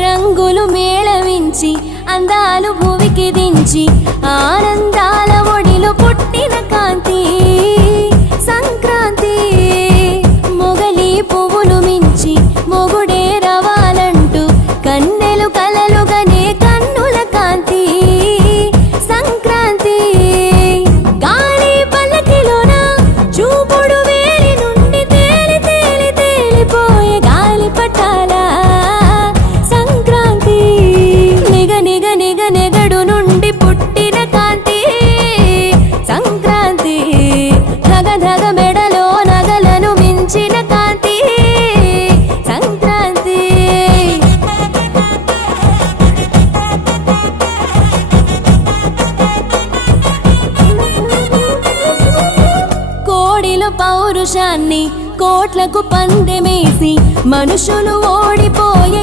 రంగులు మేళవించి అందాలు భువికి దించి ఆనందాల ఒడిలో పుట్టిన కాంతి సంక్రాంతి మొగలి పువ్వులు మించి మొగుడే రవాలంటూ కన్నెలు కలలుగానే కన్నుల కాంతి సంక్రాంతి గాలి పల్లకిలోన చూపుడు వేలి నుండి తేలి తేలి తేలిపోయే గాలి పటాల సంక్రాంతి నిగ నిగ నిగ నెగడు నుండి పుట్టిన కాంతి సంక్రాంతి ధగ ధగ మెడలో నగలను మించిన కాంతి సంక్రాంతి కోడిలో పౌరుషాన్ని కోట్లకు పందెమేసి మనుషులు ఓడిపోయే